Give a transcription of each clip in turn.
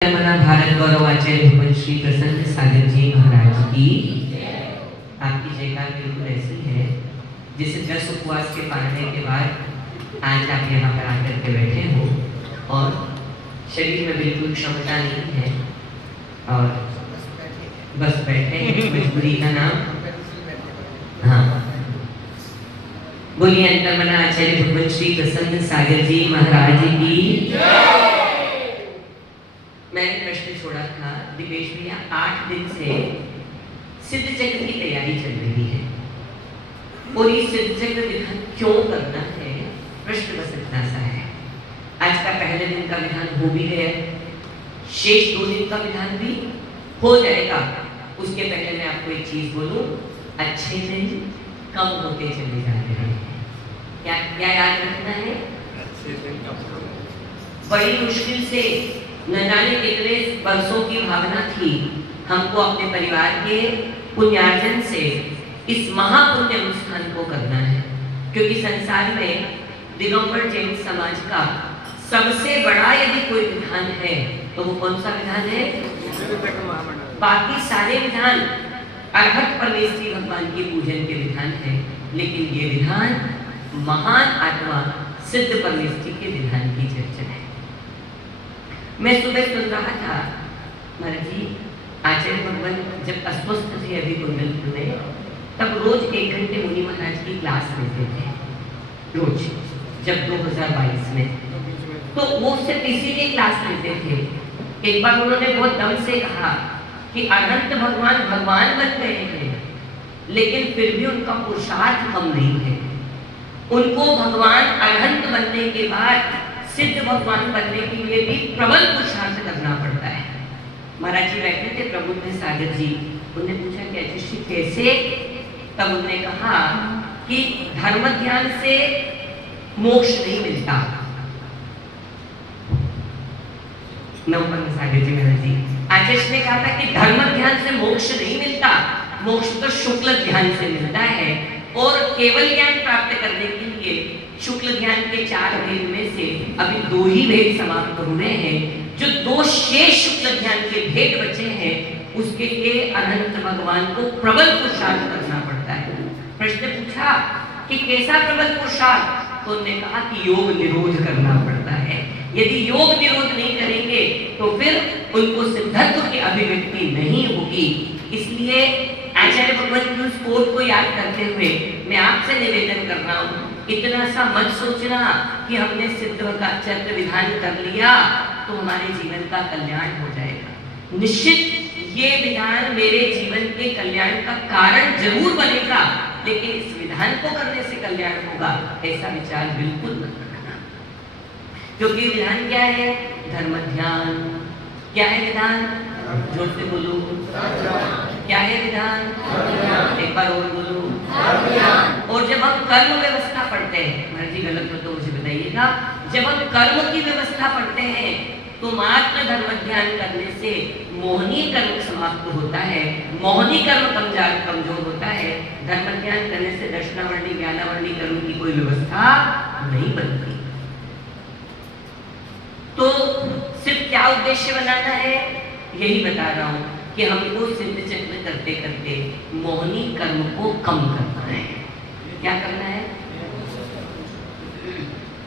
मना भारत गौरव आचार्य भगवान श्री प्रसन्न सागर जी महाराज की आपकी जयकार बिल्कुल ऐसी है जिसे 10 उपवास के पालने के बाद आज आप यहाँ पर आकर के बैठे हो और शरीर में बिल्कुल क्षमता नहीं है और बस बैठे हैं मजबूरी का नाम। हाँ, बोलिए अंतर्मना आचार्य भगवान श्री प्रसन्न सागर जी महाराज की। मैंने प्रश्न छोड़ा था दिवेश भैया, 8 दिन से सिद्ध चक्र की तैयारी चल रही है और ये सिद्ध चक्र विधान क्यों करना है, प्रश्न बस इतना सा है। आज का पहले दिन का विधान हो भी गया, शेष 2 दिन का विधान भी हो जाएगा। उसके पहले मैं आपको एक चीज बोलूं, अच्छे दिन कम होते चले जा रहे हैं। क्या क्या याद रखना है? अच्छे दिन कम। बड़ी मुश्किल से न जाने कितने वर्षों की भावना थी हमको अपने परिवार के पुण्यार्जन से इस महापुण्य अनुष्ठान को करना है, क्योंकि संसार में दिगंबर जैन समाज का सबसे बड़ा यदि कोई विधान है तो वो कौन सा विधान है? बाकी सारे विधान अरहत परमेश्वरी भगवान के पूजन के विधान है, लेकिन ये विधान महान आत्मा सिद्ध परमेश्वरी के विधान की चर्चा है। मैं सुबह सुन रहा था महाराज जी आचार्य भगवान जब अस्वस्थ थे अभी कुंडलपुर में, तब रोज 1 घंटे मुनि महाराज की क्लास लेते थे रोज, जब 2022 में, तो वो सिर्फ इसीलिए क्लास लेते थे। एक बार उन्होंने बहुत दम से कहा कि अनंत भगवान भगवान बन गए हैं लेकिन फिर भी उनका पुरुषार्थ कम नहीं है। उनको भगवान अनंत बनने के बाद सिद्ध भगवान बनने के लिए भी प्रबल पुरुषार्थ करना पड़ता है। महाराज जी बैठे थे प्रबुद्ध सागर जी, उन्होंने पूछा कि अजय कैसे? तब उन्होंने कहा कि धर्म ध्यान से मोक्ष नहीं मिलता। नवपन सागर जी महाराज जी आचार्य ने कहा था कि धर्म ध्यान से मोक्ष नहीं मिलता, मोक्ष तो शुक्ल ध्यान से मिलता है। और केवल ज्ञान प्राप्त करने के लिए शुक्ल ध्यान के 4 भेद में से अभी 2 ही भेद समाप्त हो रहे हैं। जो 2 शेष शुक्ल ध्यान के भेद बचे हैं उसके लिए अनंत भगवान को प्रबल पुरुषार्थ करना पड़ता है। प्रश्न पूछा कि कैसा प्रबल पुरुषार्थ? तो उन्होंने कहा कि योग निरोध करना पड़ता है। यदि योग निरोध नहीं करेंगे तो फिर उनको सिद्धत्व की अभिव्यक्ति नहीं होगी। इसलिए आचार्य भगवान की उस कोट को याद करते हुए मैं आपसे निवेदन कर रहा हूँ, इतना सा मत सोचना कि हमने सिद्ध का चक्र विधान कर लिया तो हमारे जीवन का कल्याण हो जाएगा। निश्चित ये विधान मेरे जीवन के कल्याण का कारण जरूर बनेगा, लेकिन इस विधान को करने से कल्याण होगा ऐसा विचार बिल्कुल मत रखना। क्योंकि विधान क्या है? धर्म ध्यान। क्या है विधान? जोर से बोलो। क्या है विधान? एक बार और बोलो। और जब हम कर्म व्यवस्था पढ़ते हैं, महाराज जी गलत हो तो मुझे बताइएगा, जब हम कर्म की व्यवस्था पढ़ते हैं तो मात्र धर्म ध्यान करने से मोहनी कर्म समाप्त होता है, मोहनी कर्म कमजोर होता है। धर्म ध्यान करने से दर्शनावरणी ज्ञानावरणी कर्म की कोई व्यवस्था नहीं बनती। तो सिर्फ क्या उद्देश्य बनाना है यही बता रहा हूं कि हमको सिद्ध चक्र करते करते मोहनी कर्म को कम करना है। क्या करना है?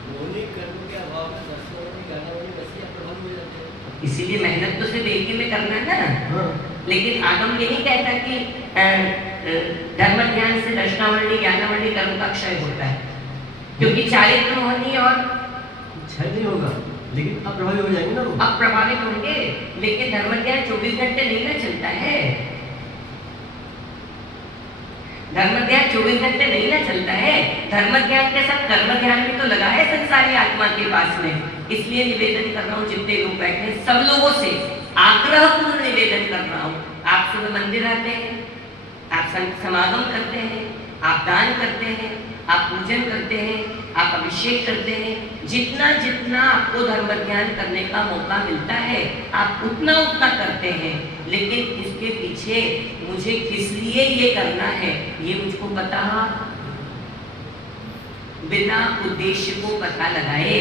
मोहनी कर्म के अभाव में दर्शनावरणी ज्ञानावरणी बस प्रभाव हो जाते हैं। इसीलिए मेहनत तो सिर्फ एक ही में करना है ना। लेकिन आगम ये नहीं कहता कि धर्म ध्यान से दर्शनावरणी ज्ञानावरणी कर्म का क्षय होता है, क्योंकि चारित्र मोहनी और क्षय नहीं होगा, लेकिन अब प्रभावित हो जाएंगे ना। अब प्रभावित होंगे, लेकिन धर्म ध्यान 24 घंटे नहीं ना चलता है। धर्म ध्यान 24 घंटे नहीं ना चलता है। धर्म ध्यान के साथ कर्म ध्यान भी तो लगा है संसारी आत्मा के पास में। इसलिए निवेदन कर रहा हूँ जितने लोग बैठे हैं सब लोगों से आग्रहपूर्ण निवेदन कर रहा हूँ, आप सुबह मंदिर आते हैं, आप समागम करते हैं, आप दान करते हैं, आप पूजन करते हैं, आप अभिषेक करते हैं, जितना जितना आपको धर्म ध्यान करने का मौका मिलता है आप उतना उतना करते हैं। लेकिन इसके पीछे मुझे किस लिए ये करना है ये मुझको पता। बिना उद्देश्य को पता लगाए,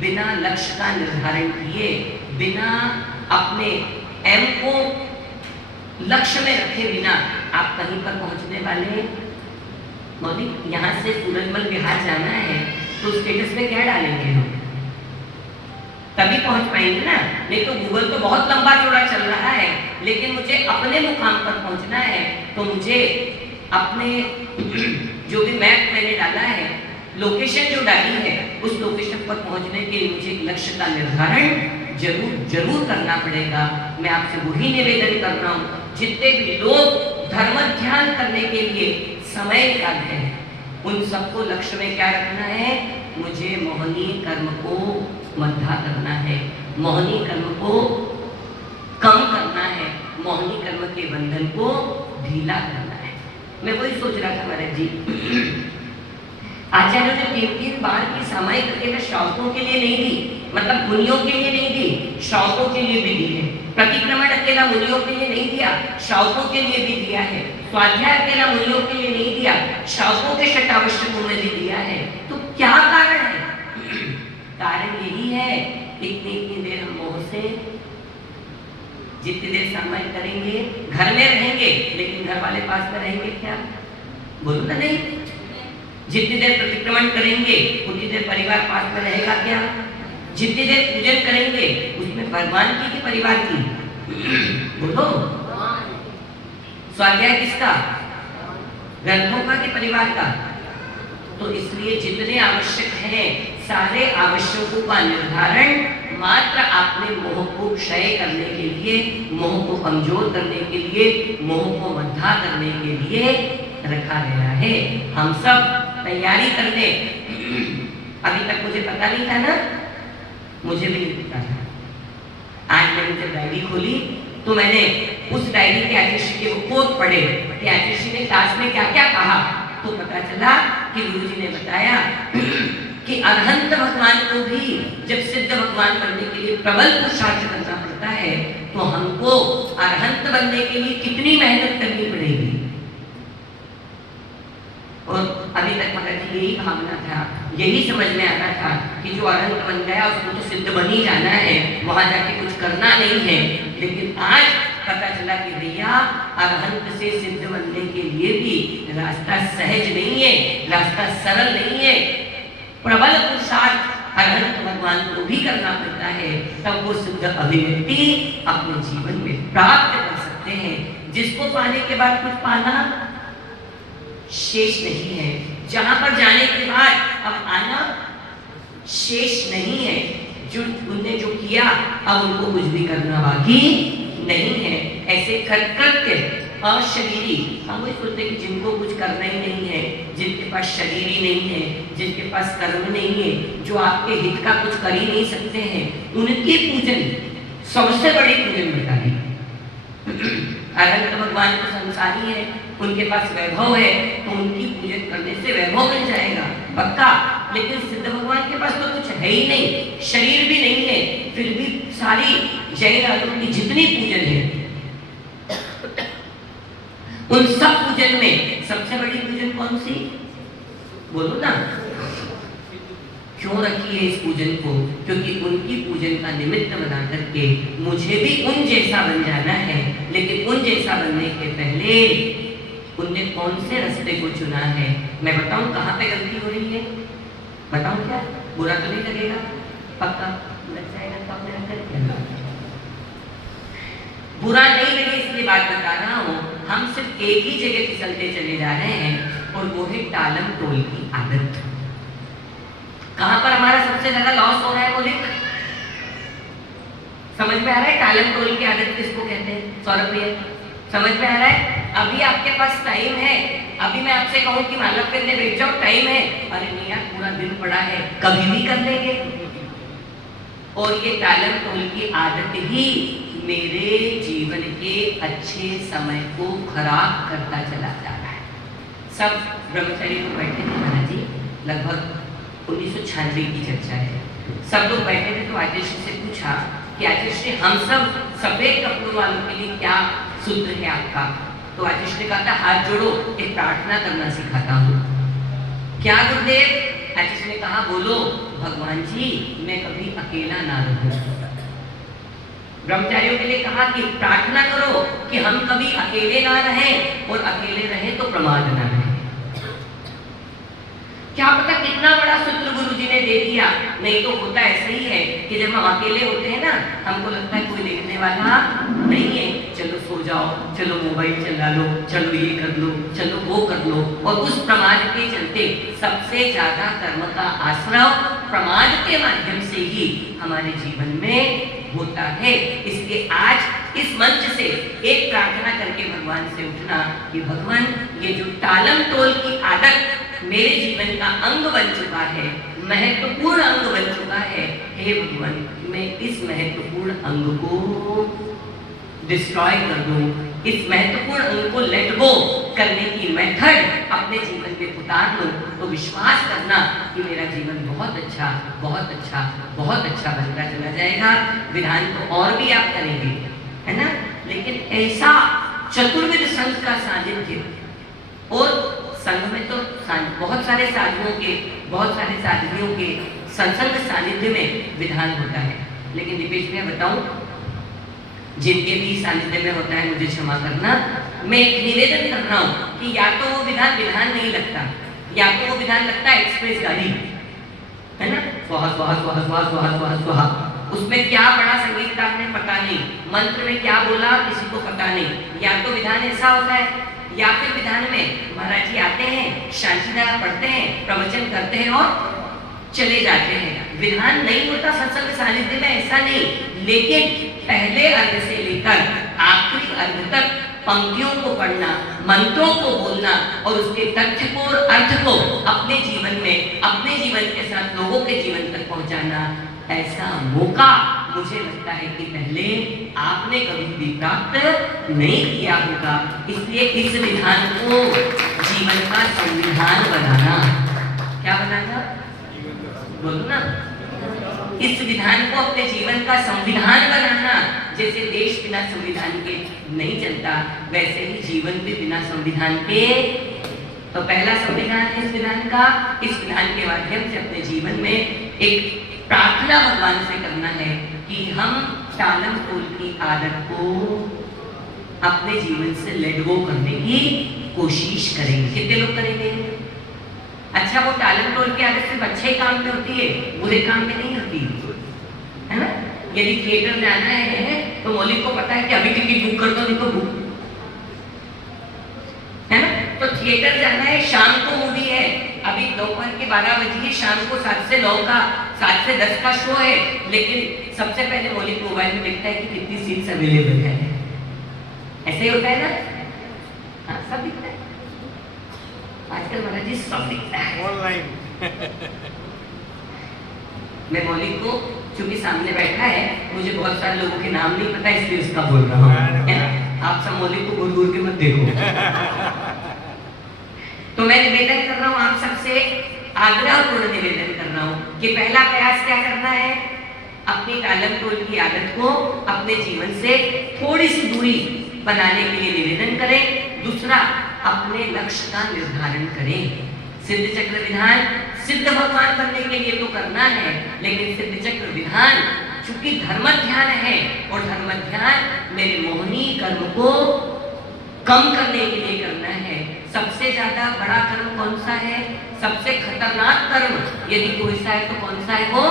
बिना लक्ष्य का निर्धारण किए, बिना अपने एम को लक्ष्य में रखे बिना आप कहीं पर पहुंचने वाले हैं? मौलिक यहाँ से सूरजमल विहार जाना है तो स्टेटस में क्या डालेंगे हम? तभी पहुंच पाएंगे ना। नहीं तो गूगल तो बहुत लंबा चौड़ा चल रहा है, लेकिन मुझे अपने मुकाम पर पहुंचना है तो मुझे अपने जो भी मैप मैंने डाला है, लोकेशन जो डाली है, उस लोकेशन पर पहुंचने के लिए मुझे लक्ष्य का निर्धारण जरूर करना पड़ेगा। मैं आपसे वही निवेदन कर रहा हूँ, जितने भी लोग धर्म ध्यान करने के लिए समय निकालते हैं, उन सबको लक्ष्य में क्या रखना है? मुझे मोहनी कर्म को मद्धा करना है, मोहनी कर्म को कम करना है, मोहनी कर्म के बंधन को ढीला करना है। मैं वही सोच रहा था महाराज जी, आचार्यों ने 3-3 बार की सामायिक अकेला श्रावकों के लिए नहीं दी, मतलब मुनियों के लिए नहीं दी, श्रावकों के लिए भी दी है। प्रतिक्रमण अकेला मुनियों के लिए नहीं दिया, श्रावकों के लिए भी दिया है। स्वाध्याय अकेला मुनियों के लिए नहीं दिया, श्रावकों के षटावश्यकों में भी दिया है। तो क्या कारण है? कारण यही है, इतनी देर हम मोह से, जितनी देर सामायिक करेंगे, घर में रहेंगे लेकिन घर वाले पास में रहेंगे क्या? बोलो ना नहीं। जितनी देर प्रतिक्रमण करेंगे उतनी देर परिवार पास में रहेगा क्या? जितनी देर पूजन करेंगे उसमें भगवान की परिवार की? बोलो। स्वाध्याय किसका? ग्रंथों का कि परिवार का? तो इसलिए जितने आवश्यक हैं, सारे आवश्यकों का निर्धारण मात्र आपने मोह को क्षय करने के लिए, मोह को कमजोर करने के लिए, मोह को मद्धा करने के लिए रखा गया है। हम सब तैयारी कर ले। अभी तक मुझे पता नहीं था ना, मुझे भी नहीं पता था। आज मैंने जब डायरी खोली तो मैंने उस डायरी के आचार्य के वो कोट पढ़े कि आचार्य ने क्लास में क्या क्या कहा, तो पता चला कि गुरुजी ने बताया कि अरहंत भगवान को भी जब सिद्ध भगवान बनने के लिए प्रबल पुरुषार्थ करना पड़ता है, तो हमको अरहंत बनने के लिए कितनी मेहनत करनी पड़ेगी। और अभी तक महाराज जी यही भावना था, यही समझ में आता था कि जो अरहंत बन गया उसको तो सिद्ध बन ही जाना है, वहां जाके कुछ करना नहीं है। लेकिन आज पता चला कि भैया अरहंत से सिद्ध बनने के लिए भी रास्ता सहज नहीं है, रास्ता सरल नहीं है। प्रबल पुरुषार्थ अरहंत भगवान को भी करना पड़ता है, तब वो सिद्ध अभिव्यक्ति अपने जीवन में प्राप्त कर सकते हैं। जिसको पाने के बाद कुछ पाना शेष नहीं है, जहां पर जाने के बाद अब आना शेष नहीं है। जो उनने जो किया अब उनको कुछ भी करना बाकी नहीं है। ऐसे कृत्य अशरीरी, हम वही सोचते हैं कि जिनको कुछ करना ही नहीं है, जिनके पास शरीर ही नहीं है, जिनके पास कर्म नहीं है, जो आपके हित का कुछ कर ही नहीं सकते हैं, उनके पूजन सबसे बड़ी पूजन बता दी। अरहंत भगवान तो संसारी है, उनके पास वैभव है, तो उनकी पूजन करने से वैभव मिल जाएगा पक्का। लेकिन सिद्ध भगवान के पास तो कुछ है ही नहीं, शरीर भी नहीं है, फिर भी सारी जैन आगम की जितनी पूजन है, उन सब पूजन में सबसे बड़ी पूजन कौन सी? बोलो ना। क्यों रखी है इस पूजन को? क्योंकि उनकी पूजन का निमित्त बना करके मुझे भी उन जैसा बन जाना है। लेकिन उन जैसा बनने के पहले उनने कौन से रास्ते को चुना है? मैं बताऊं कहाँ पे गलती हो रही है? बताऊं क्या? बुरा तो नहीं लगेगा? पक्का लग जाएगा तो आपने बुरा नहीं लगे इसलिए बात बता रहा हूँ। हम सिर्फ एक ही जगह फिसलते चले जा रहे हैं और वो है टालम टोल की आदत। कहां पर हमारा सबसे ज्यादा लॉस हो रहा है? बोले समझ में आ रहा है? टालम टोल की आदत किसको कहते हैं? सौरभ भैया समझ में आ रहा है? अभी आपके पास टाइम है, अभी मैं आपसे कहूं कि मालव करने बैठ जाओ, टाइम है, अरे नहीं यार पूरा दिन पड़ा है, कभी भी कर लेंगे। और ये टालम टोल की आदत ही मेरे जीवन के अच्छे समय को खराब करता चला जा रहा है। सब ब्रह्मचारी लोग बैठे थे महाराज जी, लगभग 1996 की चर्चा है। सब लोग बैठे थे तो आचार्य से पूछा कि आचार्य हम सब सफेद कपड़ों वालों के लिए क्या सूत्र है आपका? तो आचार्य ने कहा था हाथ जोड़ो, एक प्रार्थना करना सिखाता हूँ। क्या गुरुदेव? आचार्य ने कहा बोलो। भगवान जी मैं कभी अकेला ना रहूं, ब्रह्मचारियों के लिए कहा कि प्रार्थना करो कि हम कभी अकेले ना रहें, और अकेले रहें तो प्रमाद ना रहे। क्या पता कितना बड़ा सूत्र गुरुजी ने दे दिया। नहीं तो होता ऐसा ही है कि जब हम अकेले होते हैं ना, हमको लगता है कोई देखने वाला नहीं है, चलो सो जाओ, चलो मोबाइल चला लो, चलो ये कर लो, चलो वो कर लो। और उस प्रमाद के चलते सबसे ज्यादा कर्म का आश्रव प्रमाद के माध्यम से ही हमारे जीवन में होता है। इसलिए आज इस मंच से एक प्रार्थना करके भगवान से उठना कि भगवान, ये जो टालम टोल की आदत मेरे जीवन का अंग बन चुका है, महत्वपूर्ण अंग बन चुका है, हे भगवान, मैं इस महत्वपूर्ण अंग को डिस्ट्रॉय कर दूं, इस महत्वपूर्ण अंग को लेट गो करने की मेथड अपने जीवन में उतार लूं, तो विश्वास करना कि मेरा जीवन बहुत अच्छा बहुत अच्छा बहुत अच्छा बनता चला जाएगा। विधान तो और भी आप करेंगे, है ना, लेकिन ऐसा चतुर्विध संघ का सानिध्य, और संघ में तो बहुत सारे साधुओं के, बहुत सारे साधवियों के सत्संग सानिध्य में विधान होता है। लेकिन दीपेश भैया बताऊं, जिनके भी सानिध्य में होता है मुझे क्षमा करना, मैं एक निवेदन कर रहा हूं कि या तो वो विधान विधान नहीं लगता, या तो वो विधान लगता है एक्सप्रेस गाड़ी, है ना, स्वाहा स्वाहा स्वाहा स्वाहा स्वाहा स्वाहा स्वाहा। उसमें क्या बड़ा संगीत आपने पता नहीं, मंत्र में क्या बोला किसी को पता नहीं। या तो विधान ऐसा होता है, या फिर विधान में महाराज जी आते हैं, शांतिधारा पढ़ते हैं, प्रवचन करते हैं और चले जाते हैं। विधान नहीं होता सत्संग सानिध्य में, ऐसा नहीं। लेकिन पहले अर्घ से लेकर आखिरी अर्घ तक पंक्तियों को पढ़ना, मंत्रों को बोलना और उसके तथ्य को और अर्थ को अपने जीवन में, अपने जीवन के साथ लोगों के जीवन तक पहुंचाना, ऐसा मौका मुझे लगता है कि पहले आपने कभी भी प्राप्त नहीं किया होगा। इसलिए इस विधान को जीवन का संविधान बनाना, क्या बनाना, बोलो ना, इस विधान को अपने जीवन का संविधान बनाना। जैसे देश बिना संविधान के नहीं चलता, वैसे ही जीवन भी बिना संविधान के। तो पहला संविधान है इस विधान का। इस विधान के माध्यम से अपने जीवन में एक प्रार्थना भगवान से करना है कि हम टालम टोल की आदत को अपने जीवन से लेट गो करने की कोशिश करेंगे। कितने लोग करेंगे? अच्छा, वो टालम टोल की आदत सिर्फ अच्छे काम में होती है, बुरे काम में नहीं होती, है ना। यदि थिएटर जाना है तो मौलिक को पता है कि अभी टिकट बुक कर दो, नहीं तो बुक, है ना। तो थिएटर जाना है, शाम को मूवी है, अभी दोपहर के 12 बजे, शाम को 7 से 9 का, 7 से 10 का शो है, लेकिन सबसे पहले मौलिक मोबाइल में देखता है कि कितनी सीट्स अवेलेबल है। ऐसे ही होता है ना, हाँ, सब दिखता है आजकल, महाराज जी सब दिखता है ऑनलाइन। मैं मौलिक को, चूंकि सामने बैठा है, मुझे बहुत सारे लोगों के नाम नहीं पता, इसलिए उसका बोल रहा हूँ, है ना। आप सब मौलिक को घूर के मत देखो। तो मैं निवेदन कर रहा हूँ आप सबसे, आग्रहपूर्ण निवेदन कर रहा हूँ कि पहला प्रयास क्या करना है, अपनी टालम टोल की आदत को अपने जीवन से थोड़ी सी दूरी बनाने के लिए निवेदन करें। दूसरा, अपने लक्ष्य का निर्धारण करें। सिद्ध चक्र विधान सिद्ध भगवान बनने के लिए तो करना है, लेकिन सिद्ध चक्र विधान चूंकि धर्म ध्यान है, और धर्म ध्यान मेरे मोहनी कर्म को कम करने के लिए करना है। सबसे ज्यादा बड़ा कर्म कौन सा है, सबसे खतरनाक कर्म यदि कोई सा है तो कौन सा है, वो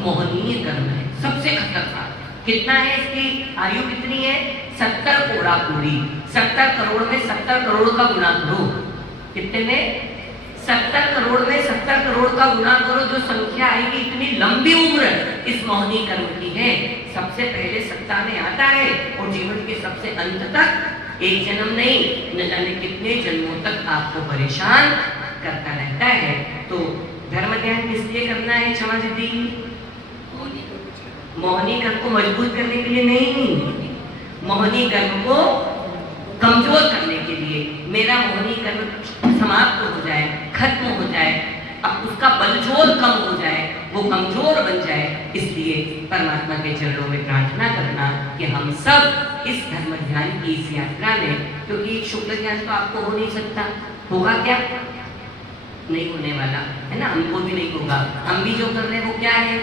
मोहनीय कर्म है, सबसे खतरनाक। कितना है इसकी आयु, कितनी है, 70 कोड़ा कोड़ी। 70 करोड़ में 70 करोड़ का गुणा करो, कितने में, 70 करोड़ में 70 करोड़ का गुणा करो, जो संख्या आएगी, इतनी लंबी उम्र इस मोहनी कर्म की है। सबसे पहले सत्ता में आता है और जीवन के सबसे अंत तक, एक जन्म नहीं, न जाने कितने जन्मों तक आपको परेशान करता रहता है। तो धर्म ध्यान किस लिए करना है, क्षमा दीदी, मोहनी कर्म को मजबूत करने के लिए नहीं, मोहनी कर्म को कमजोर करने के लिए। मेरा मोहनी कर्म समाप्त हो जाए, खत्म हो जाए, अब उसका बलजोर कम हो जाए, वो कमजोर बन जाए। इसलिए परमात्मा के चरणों में प्रार्थना करना कि हम सब इस धर्म ध्यान की इस यात्रा में, क्योंकि शुक्ल ध्यान तो आपको हो नहीं सकता, होगा क्या, नहीं होने वाला है ना, हमको भी नहीं होगा। हम भी जो कर रहे हैं वो क्या है,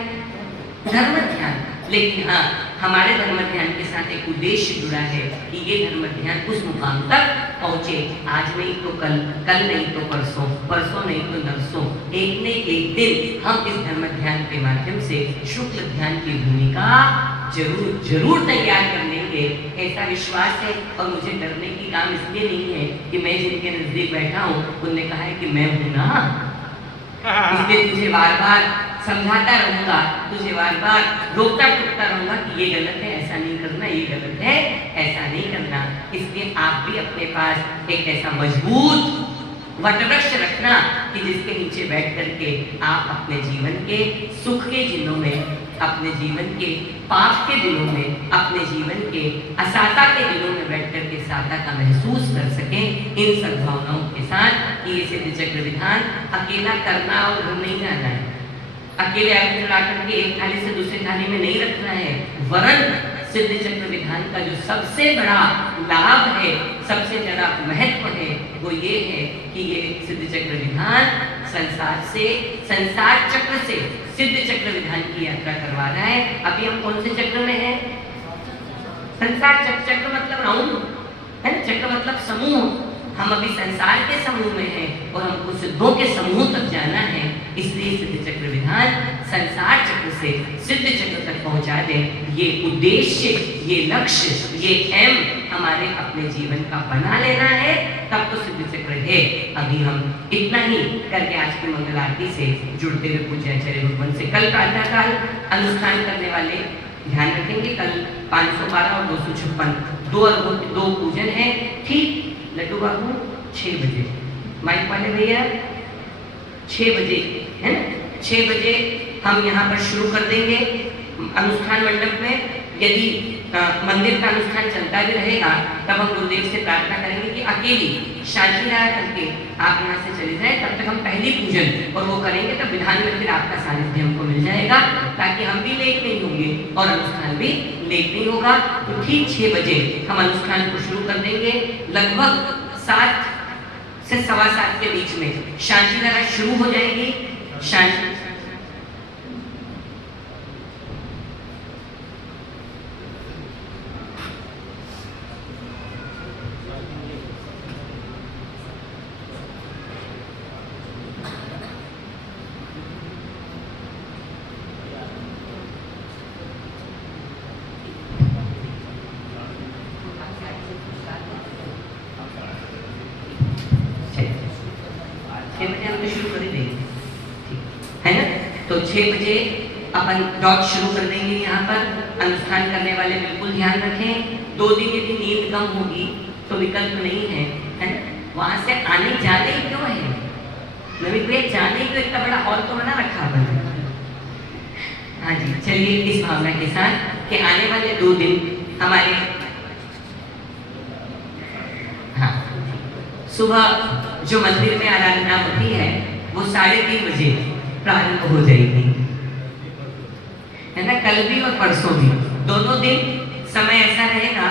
धर्म ध्यान। लेकिन हाँ, हमारे धर्म ध्यान के साथ एक उद्देश्य जुड़ा है कि ये धर्म ध्यान उस मुकाम तक पहुंचे, आज नहीं तो कल, कल नहीं तो परसों, परसों नहीं तो नरसों, एक न एक दिन हम इस धर्म ध्यान के माध्यम से शुक्ल ध्यान की भूमिका जरूर जरूर तैयार कर लेंगे, ऐसा विश्वास है। और मुझे डरने की काम इसलिए नहीं है कि मैं जिनके नजदीक बैठा हूँ उनने कहा है कि मैं हूँ ना, इसलिए तुझे बार बार समझाता रहूंगा, तुझे बार बार रोकता टोकता रहूंगा कि ये गलत है, ऐसा नहीं करना, ये गलत है, ऐसा नहीं करना। इसलिए आप भी अपने पास एक ऐसा मजबूत वटवृक्ष रखना कि जिसके नीचे बैठ करके आप अपने जीवन के सुख के दिनों में, अपने जीवन के पाप के दिनों में, अपने जीवन के असाता के दिनों में बैठ करके साता का महसूस कर सकें, इन सद्भावनाओं के साथ कि ये सिद्ध चक्र विधान अकेला करना और घर नहीं जाना है, अकेले आगे चला करके एक थाली से दूसरी थाली में नहीं रखना है, वरन सिद्ध चक्र विधान का जो सबसे बड़ा लाभ है, सबसे ज्यादा महत्व है, वो ये है कि ये सिद्ध चक्र विधान संसार चक्र से सिद्ध चक्र विधान की यात्रा करवा रहा है। अभी हम कौन से चक्र में हैं? संसार चक्र। चक्र मतलब राउंड है ना, चक्र मतलब समूह। हम अभी संसार के समूह में हैं और हमको सिद्धों के समूह तक जाना है, इसलिए सिद्ध चक्र विधान संसार चक्र से सिद्ध चक्र तक पहुंचा दे, ये उद्देश्य, ये लक्ष्य, ये एम हमारे अपने जीवन का बना लेना है, तब तो सिद्ध चक्र है। अभी हम इतना ही करके आज की मंगल आरती से जुड़ते हुए पूज्य आचार्य भगवान से कल प्रातःकाल अनुष्ठान करने वाले ध्यान रखेंगे। कल 512 और 256 दो पूजन है। ठीक लड्डू बाबू 6 बजे, माइक वाले भैया 6 बजे है ना, 6 बजे हम यहाँ पर शुरू कर देंगे अनुष्ठान मंडप में। यदि मंदिर का अनुष्ठान चलता भी रहेगा तब हम गुरुदेव से प्रार्थना करेंगे कि अकेली शांति रहा करके आप यहाँ से चले जाए, तब तक हम पहली पूजन और वो करेंगे, तब विधान में फिर आपका सानिध्य हमको मिल जाएगा, ताकि हम भी लेट नहीं होंगे और अनुष्ठान भी लेट नहीं होगा। तो ठीक 6 बजे हम अनुष्ठान को शुरू कर देंगे। लगभग 7 से 7:15 के बीच में शांति धारा शुरू हो जाएगी। शांति शुरू कर देंगे, है ना। तो 6 बजे अपन डॉट शुरू कर देंगे। यहाँ पर अनुष्ठान करने वाले बिल्कुल ध्यान रखें, 2 दिन यदि नींद कम होगी तो विकल्प नहीं है, है ना। वहां से आने जाने क्यों है, नवीन भैया जाने क्यों, इतना बड़ा हॉल तो बना रखा अपन। हाँ जी, चलिए इस भावना के साथ कि आने वाले 2 दिन हमारे, हाँ, सुबह जो मंदिर में आराधना होती है वो 3:30 बजे प्रारंभ हो जाएगी, है ना। कल भी और परसों भी दोनों दिन समय ऐसा रहेगा,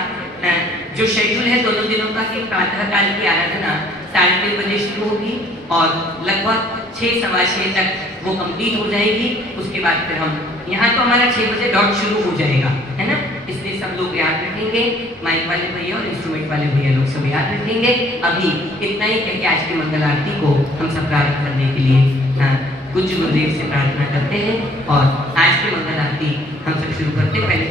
जो शेड्यूल है दोनों दिनों का, कि प्रातःकाल की आराधना 3:30 बजे शुरू होगी और लगभग 6-6:15 तक वो कंप्लीट हो जाएगी। उसके बाद फिर हम यहाँ तो हमारा 6 बजे डॉट शुरू हो जाएगा, है ना। इसलिए सब लोग याद रखेंगे, माइक वाले भैया और इंस्ट्रूमेंट वाले भैया लोग सब याद रखेंगे। अभी इतना ही कह के आज की मंगल आरती को हम सब प्रारंभ करने के लिए पूज्य गुरुदेव से प्रार्थना करते हैं और आज की मंगल आरती हम सब शुरू करते हैं। पहले